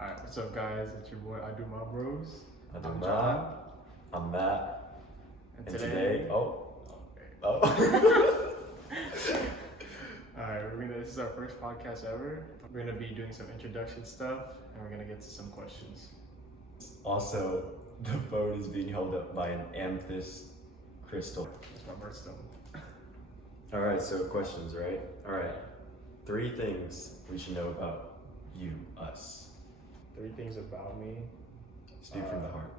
Alright, what's up guys? It's your boy I Do My Bros. I'm I'm Matt. John. I'm Matt. And And today, today, Alright, this is our first podcast ever. We're gonna be doing some introduction stuff and we're gonna get to some questions. Also, the phone is being held up by an amethyst crystal. It's my birthstone. All right, so questions, right? All right, 3 things we should know about you, us. 3 things about me. Speak from the heart.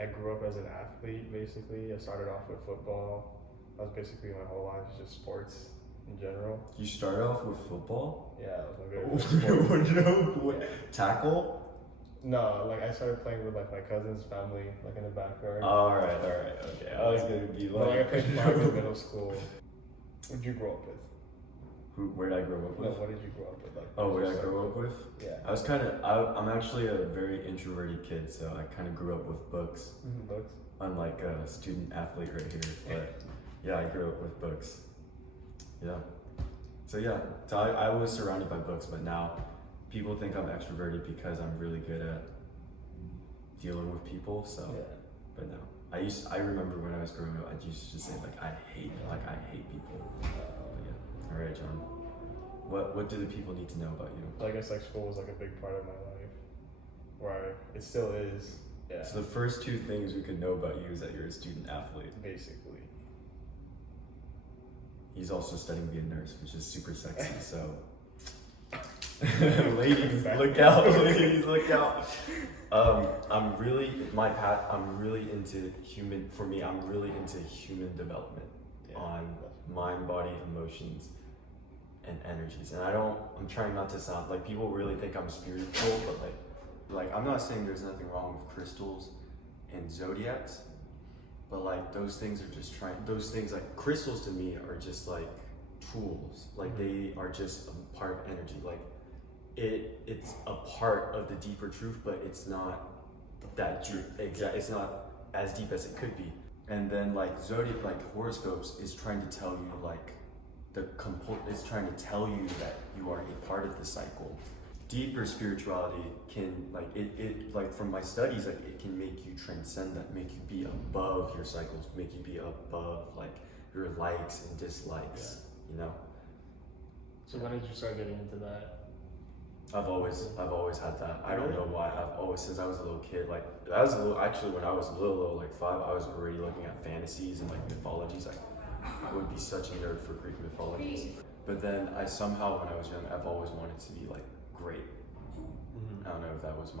I grew up as an athlete basically. I started off with football. That was basically my whole life, was just sports in general. You started off with football? Yeah, that was my very first sport. No. Tackle? No, like I started playing with like my cousin's family, like in the backyard. All right, okay. I was gonna be But, like I like, played flag in middle school. What did you grow up with? where did I grow up No, with? what did you grow up with? Like, Oh, where did I grow up with? Yeah. I was I'm actually a very introverted kid, so I kind of grew up with books. Books. Unlike a student athlete right here, but yeah, I grew up with books. Yeah. So yeah, so I was surrounded by books, but now people think I'm extroverted because I'm really good at dealing with people. So, Yeah. but no, I remember when I was growing up, I used to just say I hate people. But yeah. All right, John. What do the people need to know about you? So I guess like school was like a big part of my life, where it still is. Yeah. So the first 2 things we could know about you is that you're a student athlete. Basically. He's also studying to be a nurse, which is super sexy. So, ladies, look out! Ladies, look out! I'm really into human. For me, I'm really into human development Yeah. on mind, body, emotions, and energies. And I'm trying not to sound like people really think I'm spiritual, but like I'm not saying there's nothing wrong with crystals and zodiacs. But like those things like crystals to me are just like tools. Like they are just a part of energy. Like it's a part of the deeper truth, but it's not that deep. It's not as deep as it could be. And then like zodiac, like horoscopes, is trying to tell you like it's trying to tell you that you are a part of the cycle. Deeper spirituality can like from my studies, like it can make you transcend that, make you be above your cycles, make you be above like your likes and dislikes, you know. So when did you start getting into that? I've always had that. I don't know why. I've always, since I was a little kid, like actually when I was little, like 5, I was already looking at fantasies and like mythologies. Like I would be such a nerd for Greek mythologies. But then I somehow, when I was young, I've always wanted to be like great. I don't know if that was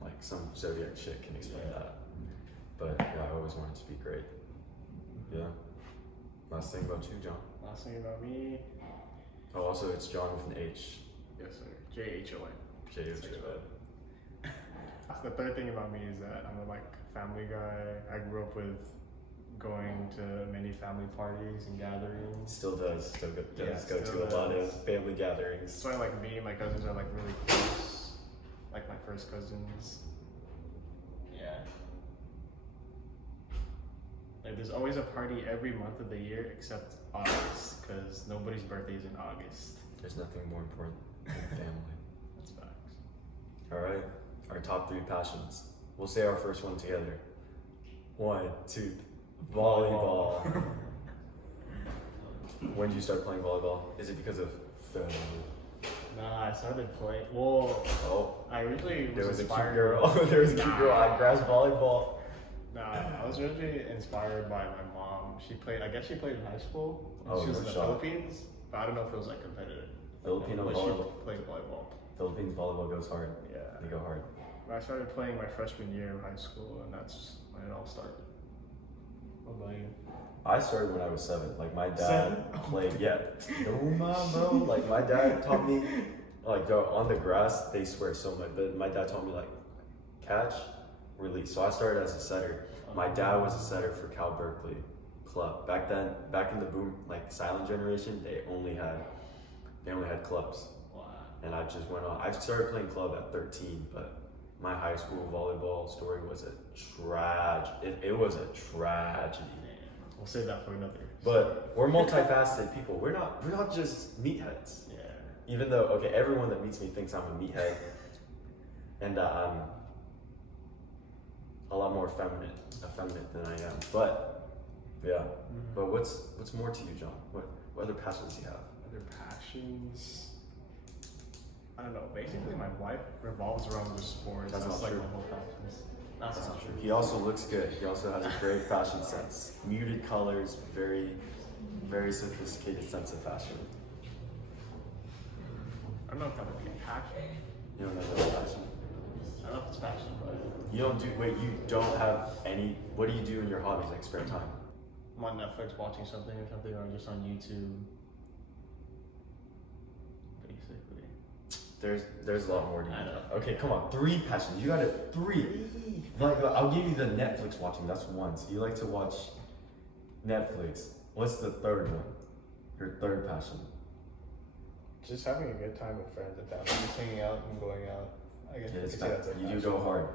like some zodiac shit can explain that. But yeah, I always wanted to be great. Yeah. Last thing about you, John. Last thing about me. Oh, also it's John with an H. Yes, sir. J-H-O-N. J-H-O-N. The third thing about me is that I'm a like family guy. I grew up with going to many family parties and gatherings. Still does go still to a lot does. of family gatherings. So like me and my cousins are like really close. Like my first cousins. Yeah. Like there's always a party every month of the year except August, because nobody's birthday is in August. There's nothing more important than family. That's facts. All right, our top 3 passions. We'll say our first one together. 1, 2, volleyball. When did you start playing volleyball? Is it because of family? Nah, I started playing. Well, Oh, I originally there was a cute inspired. girl. There was a cute girl at grass volleyball. Nah, I was originally inspired by my mom. I guess she played in high school. Oh, She was no in the shot. Philippines, but I don't know if it was like competitive. Filipino But volleyball. she played volleyball. Philippines volleyball goes hard. Yeah. They go hard. I started playing my freshman year of high school, and that's when it all started. What about you? I started when I was 7. Like my dad 7? played. Yeah. No, mom, bro. Like my dad taught me. Like on the grass, they swear so much. But my dad taught me like catch, release. So I started as a setter. My dad was a setter for Cal Berkeley club. Back then, back in the boom like silent generation, they only had clubs. Wow. And I just went on. I started playing club at 13, but my high school volleyball story was a tragedy. It was a tragedy. We'll save that for another. But we're multifaceted people. We're not just meatheads. Yeah. Even though, okay, everyone that meets me thinks I'm a meathead. and that I'm a lot more effeminate than I am. But yeah. But what's more to you, John? What other passions do you have? Other passions. I don't know. Basically, my life revolves around the sports. That's not like true. my whole passions. That's not true. He also looks good. He also has a great fashion sense. Muted colors, very, very sophisticated sense of fashion. I don't know if that would be a passion. You don't know that's passion. I don't know if it's passion, but You don't have any, what do you do in your hobbies, like spare time? I'm on Netflix watching something or something, or just on YouTube. Basically. There's a lot more to you. I know. Okay, come on, 3 passions. You got it, 3. Like, I'll give you the Netflix watching, that's 1. So you like to watch Netflix. What's the 3rd one? Your 3rd passion? Just having a good time with friends and family, just hanging out and going out. I guess Yeah, it's you could say that's a you do passion. go hard.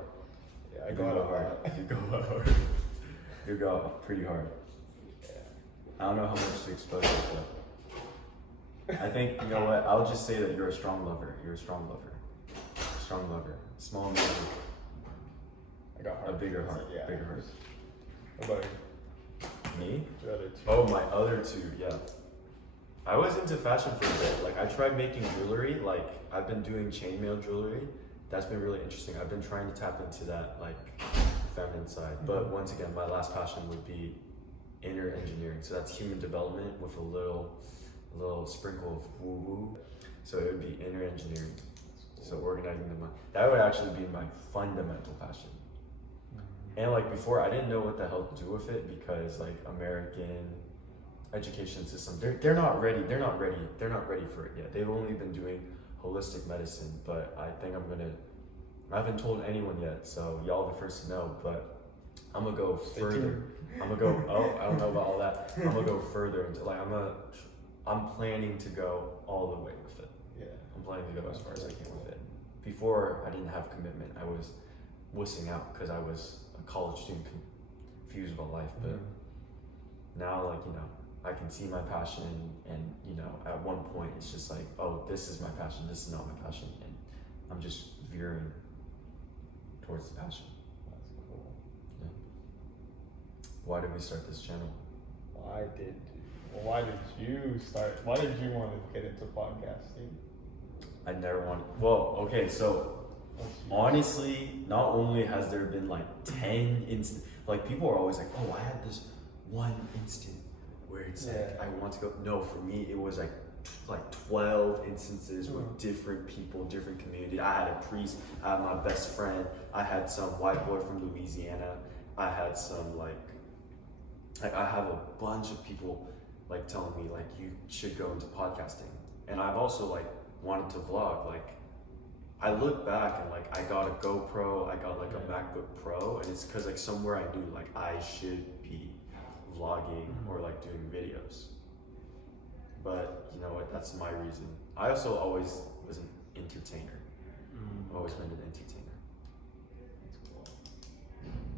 Yeah, I You go out go a hard. lot. You go hard. You go pretty hard. Yeah. I don't know how much to expose it, but I think, you know what, I'll just say that you're a strong lover. You're a strong lover. Strong lover. Small man, I got a heart. bigger heart. Yeah. Bigger heart. What about you? Me? The other 2. Oh, my other 2, yeah. I was into fashion for a bit. Like, I tried making jewelry. Like, I've been doing chainmail jewelry. That's been really interesting. I've been trying to tap into that, like, feminine side. But once again, my last passion would be inner engineering. So that's human development with a little sprinkle of woo-woo. So it would be inner engineering. So organizing the mind. That would actually be my fundamental passion. And like before, I didn't know what the hell to do with it because like American education system, they're not ready for it yet. They've only been doing holistic medicine, but I think I haven't told anyone yet, so y'all the first to know, but I'm gonna go further. I'm gonna go, I don't know about all that. I'm gonna go further into like, I'm planning to go all the way with it. Yeah. I'm planning to go as far as I can with it. Before I didn't have commitment, I was wussing out because I was a college student confused about life, but now like, you know, I can see my passion and, you know, at one point it's just like, oh, this is my passion, this is not my passion, and I'm just veering towards the passion. That's cool. Yeah. Why did we start this channel? Why did you start? Why did you want to get into podcasting? I never wanted, well, okay, so honestly, not only has there been like 10 instances, like people are always like, oh, I had this one instant where it's like, I want to go. No, for me, it was like 12 instances with different people, different community. I had a priest, I had my best friend, I had some white boy from Louisiana, I had some like I have a bunch of people like telling me like, you should go into podcasting. And I've also like wanted to vlog. Like I look back and like I got a GoPro, I got like a MacBook Pro, and it's because like somewhere I knew like I should be vlogging or like doing videos. But you know what, that's my reason. I also always was an entertainer. I've always been an entertainer.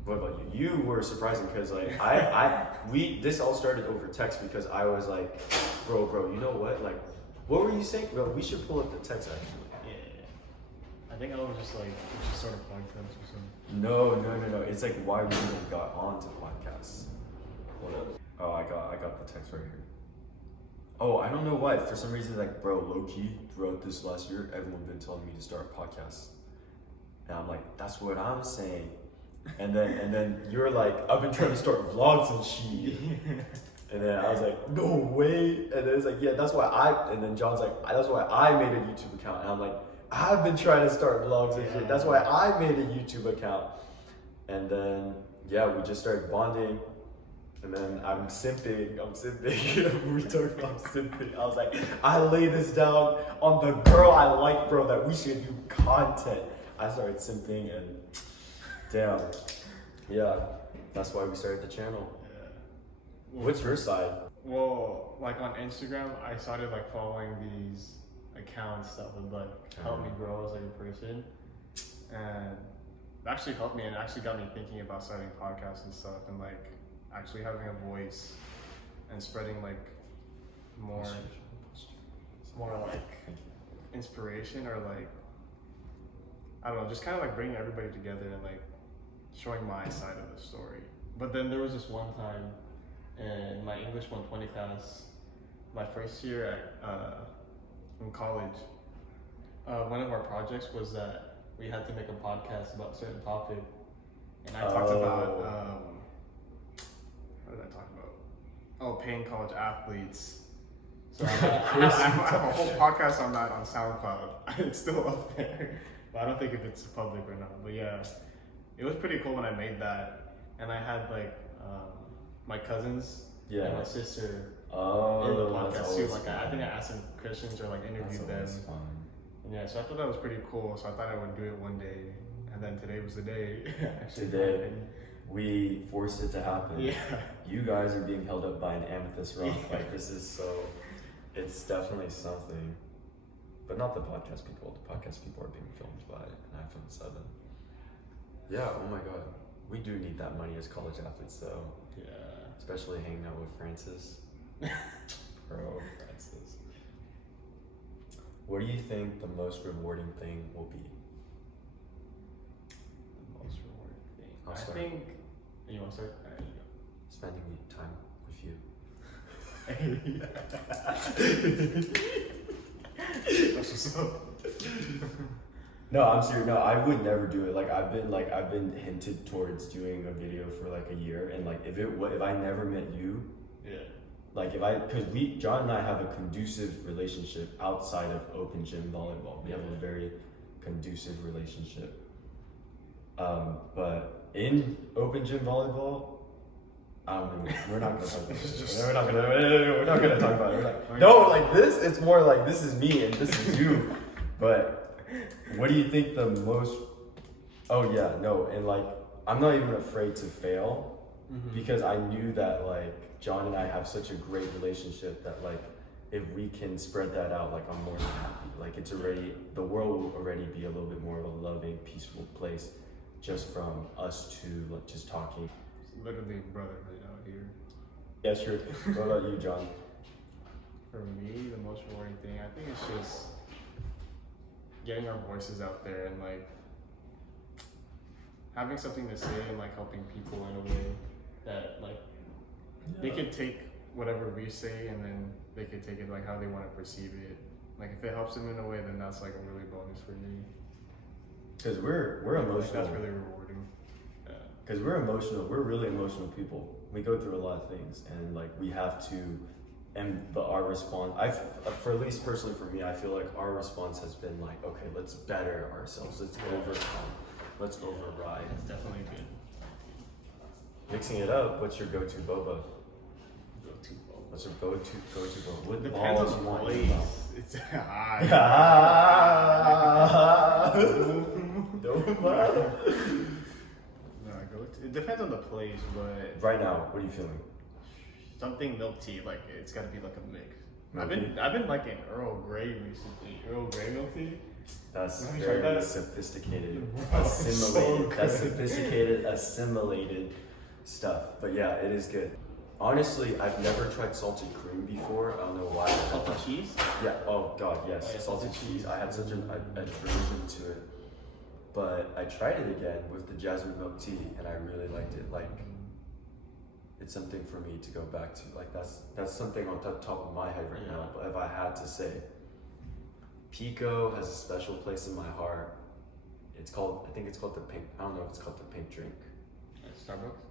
What about you? You were surprising because like this all started over text because I was like, bro, you know what? Like, what were you saying? Bro, we should pull up the text actually. Yeah. I think I was just like, we should start a podcast or something. No. It's like why we even got onto podcasts. Hold up. Oh, I got the text right here. Oh, I don't know why. For some reason, like, bro, low key, throughout this last year, everyone's been telling me to start podcasts. And I'm like, that's what I'm saying. And then you're like, I've been trying to start vlogs and shit. And then I was like, no way. And then it's like, yeah, that's why and then John's like, that's why I made a YouTube account. And I'm like, I've been trying to start vlogs and shit. That's why I made a YouTube account. And then, yeah, we just started bonding. And then I'm simping. We talked about simping. I was like, I lay this down on the girl I like, bro, that we should do content. I started simping and damn. Yeah, that's why we started the channel. Yeah. What's your side? Well, like on Instagram, I started like following these accounts that would like help me grow as like a person. And it actually helped me and actually got me thinking about starting podcasts and stuff and like actually having a voice and spreading like more like inspiration or like I don't know, just kind of like bringing everybody together and like showing my side of the story. But then there was this one time in my English 120 class, my first year in college, one of our projects was that we had to make a podcast about a certain topic. And I talked about, what did I talk about? Oh, paying college athletes. So I have a whole podcast on that on SoundCloud. It's still up there. But I don't think if it's public or not. But yeah, it was pretty cool when I made that. And I had like my cousins and my sister in the podcast too. Like I think I asked some questions or like interviewed them. Yeah, so I thought that was pretty cool. So I thought I would do it one day. And then today was the day. Today, we forced it to happen. Yeah. You guys are being held up by an amethyst rock. Like this is so, it's definitely something. But not the podcast people. The podcast people are being filmed by an iPhone 7. Yeah, oh my god. We do need that money as college athletes though. Yeah. Especially hanging out with Francis. Bro, Francis. What do you think the most rewarding thing will be? The most rewarding thing. I'll start. I think. You want to start? Alright, you go. Spending time with you. That's what's up. No, I'm serious. No, I would never do it. Like I've been hinted towards doing a video for like a year, and like if I never met you, Yeah. like because John and I have a conducive relationship outside of open gym volleyball. We have a very conducive relationship. But in open gym volleyball, we're not gonna talk about it. We're not gonna talk about it. No, like this, it's more like this is me and this is you. But what do you think the most? Oh yeah, no, and like I'm not even afraid to fail because I knew that like John and I have such a great relationship that like if we can spread that out, like I'm more than happy. Like it's already, the world will already be a little bit more of a loving, peaceful place just from us two like just talking. It's literally brotherhood out here. Yeah, sure. What about you, John? For me, the most rewarding thing, I think it's just getting our voices out there and like having something to say and like helping people in a way that like they could take whatever we say and then they could take it like how they want to perceive it. Like if it helps them in a way, then that's like a really bonus for me. Because we're emotional. Like, that's really rewarding. Yeah. Because we're emotional. We're really emotional people. We go through a lot of things, and like we have to. But our response, for at least personally for me, I feel like our response has been like, okay, let's better ourselves. Let's overcome. Let's override. It's definitely good. Mixing it up. What's your go-to boba? Go-to boba. What's your go-to boba? What Depends balls on you the want place. in your mouth? It's it depends on the place, but Right now, what are you feeling? something milk tea, like it's gotta be like a mix. Milk I've been liking Earl Grey recently. Earl Grey milk tea. That's Have you tried very that? sophisticated, Bro, assimilated. so That's good. sophisticated, assimilated stuff. But yeah, it is good. Honestly, I've never tried salted cream before. I don't know why. Salted cheese? Yeah. Oh God, yes. Oh, yeah, salted cheese. I had such an aversion to it, but I tried it again with the jasmine milk tea, and I really liked it. Like, it's something for me to go back to. Like that's something on the top of my head right now. But if I had to say, Pico has a special place in my heart. I think it's called the pink. I don't know if it's called the pink drink. Starbucks?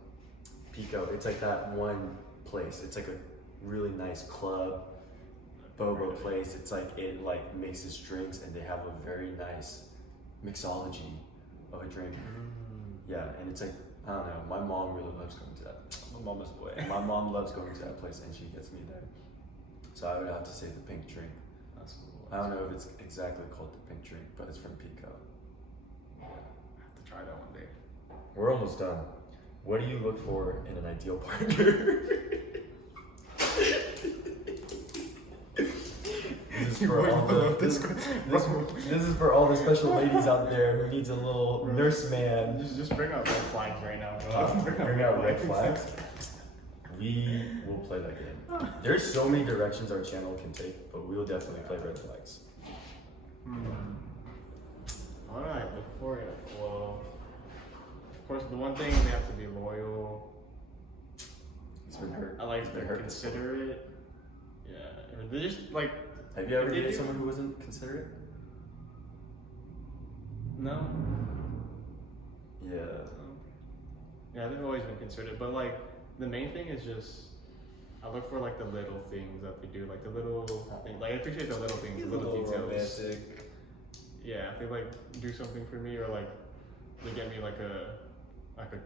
Pico. It's like that one place. It's like a really nice club, boba place. It's like it like mixes drinks, and they have a very nice mixology of a drink. Yeah, and it's like I don't know. My mom really loves going to that. My mama's boy. My mom loves going to that place, and she gets me there. So I would have to say the pink drink. That's cool. I don't know if it's exactly called the pink drink, but it's from Pico. I have to try that one day. We're almost done. What do you look for in an ideal partner? This is for all the this is for all the special ladies out there who needs a little nurse man. Just bring out red flags right now, bro. Bring out red flags. We will play that game. There's so many directions our channel can take, but we will definitely play red flags. What do I look for? Well, of course, the one thing they have to be loyal. It's been hurt. I like It's been they're hurt. considerate. Yeah, or they just like. Have you ever if they dated do- someone who wasn't considerate? No. Yeah. Yeah, they've always been considerate, but like the main thing is just I look for like the little things that they do, like the little thing. Like I appreciate the little things, the little details. romantic. Yeah, if they like do something for me, or like they get me like a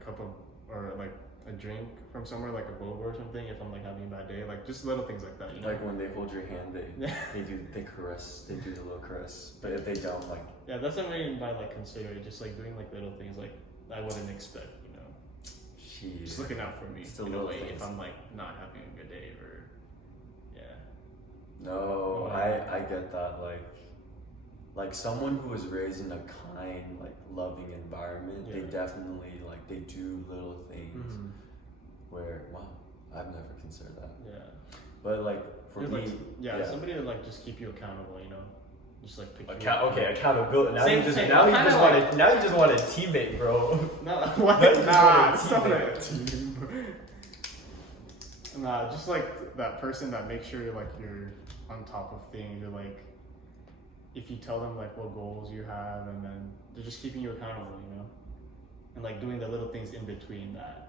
cup of or like a drink from somewhere, like a boba or something. If I'm like having a bad day, like just little things like that. You know? Like when they hold your hand, Yeah. they caress, they do the little caress. But if they don't, like, Yeah, that's what I mean by like considerate, just like doing like little things like I wouldn't expect, you know. she. Just looking out for me It's the in a little way things. if I'm like not having a good day or yeah. No, I get that. Like someone who was raised in a kind, like loving environment, they Yeah. definitely like they do little things Mm-hmm. where wow, I've never considered that. Yeah. But like for There's, me, like, somebody to like just keep you accountable, you know. Just like pick you up. okay, accountability. Now Same- you just same- now you kinda just like- want to now you just want a teammate, bro. No, what? Now you just Nah, want a it's not teammate. a team. Nah, just like that person that makes sure like you're on top of things, or like if you tell them like what goals you have, and then they're just keeping you accountable, you know, and like doing the little things in between that,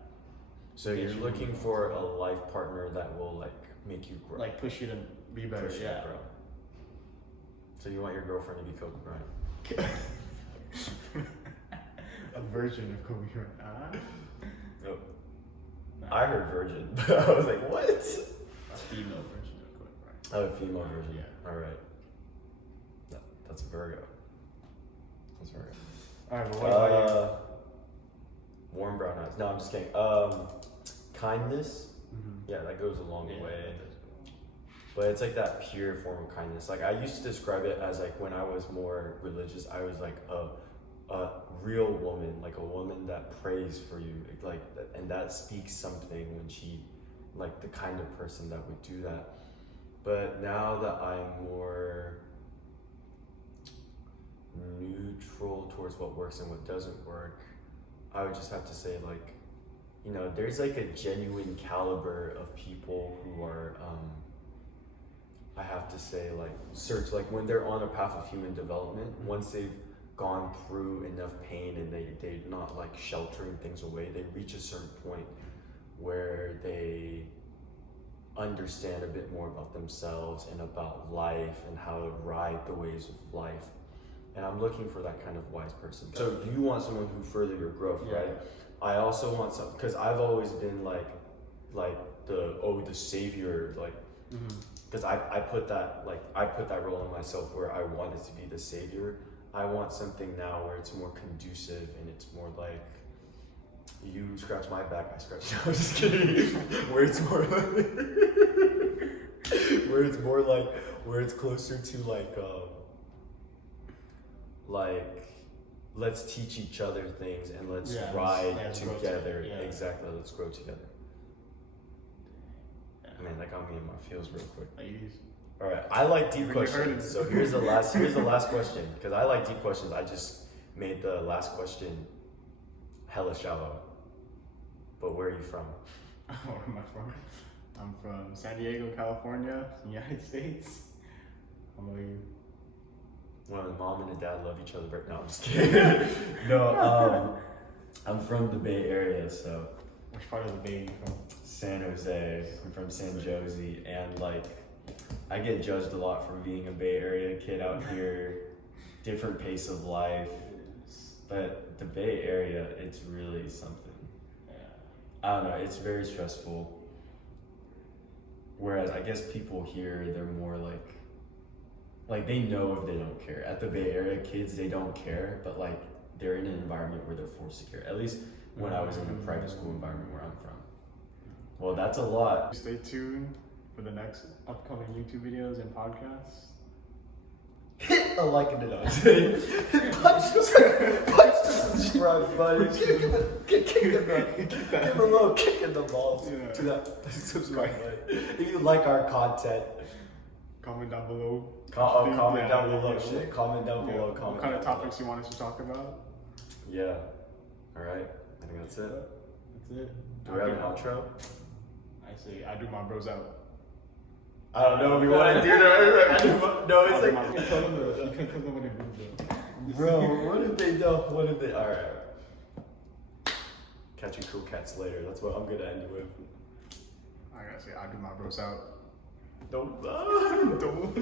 So you're looking for a life partner that will like make you grow. like push you to be better. Push you to Yeah. grow. So you want your girlfriend to be Kobe Bryant. A version of Kobe Bryant. Nope. Nah, I heard virgin, but I was like, what? a female version of Kobe Bryant. Oh, a female version. Yeah. All right. That's Virgo. That's Virgo. All right, but what about Warm brown eyes. No, I'm just kidding. Kindness. you? Yeah, that goes a long Yeah, way. that does go. But it's like that pure form of kindness. Like I used to describe it as like when I was more religious, I was like a real woman, like a woman that prays for you, like, and that speaks something when she, like the kind of person that would do that. But now that I'm more neutral towards what works and what doesn't work, I would just have to say like, you know, there's like a genuine caliber of people who are, I have to say like search, like when they're on a path of human development, once they've gone through enough pain and they're not like sheltering things away, they reach a certain point where they understand a bit more about themselves and about life and how to ride the waves of life. And I'm looking for that kind of wise person. So you want someone who further your growth, Yeah. right? I also want some, because I've always been like the savior, like, because I put that role on myself where I wanted to be the savior. I want something now where it's more conducive and it's more like you scratch my back, I scratch. I'm just kidding. Where it's more where it's closer to like let's teach each other things and let's Yeah, ride let's grow together. together, yeah. Exactly, let's grow together. Yeah. Man, that got me in my feels real quick. Ladies. All right, I like deep Bring your questions. burdens. So here's the last question because I like deep questions. I just made the last question hella shallow. But where are you from? Where am I from? I'm from San Diego, California, United States. How about you? Well, a mom and a dad love each other, but no, I'm just kidding. No, I'm from the Bay Area, so Which part of the Bay are you from? San Jose. I'm from San Jose, and like I get judged a lot for being a Bay Area kid out here. Different pace of life, but the Bay Area, it's really something. Yeah. I don't know, it's very stressful. Whereas I guess people here, they're more like they know if they don't care. At the Bay Area, kids, they don't care, but like they're in an environment where they're forced to care. At least when I was in the private school environment where I'm from. Well, that's a lot. Stay tuned for the next upcoming YouTube videos and podcasts. Hit a like and a note. Punch the subscribe button. Give a little kick in the balls Yeah. to that subscribe button. If you like our content, Comment down below. Comment Yeah, down below. yeah. Shit, comment down Yeah, below. what Comment kind of down below. topics you want us to talk about? Yeah. All right. I think that's it. That's it. Do we have an outro? I say I do my bros out. I don't know if you want to do that. No, it's You like. can tell them what they do, Bro, what if they don't? What if they? All right. Catching cool cats later. That's what I'm gonna end with. I gotta say I do my bros out. Don't. Don't.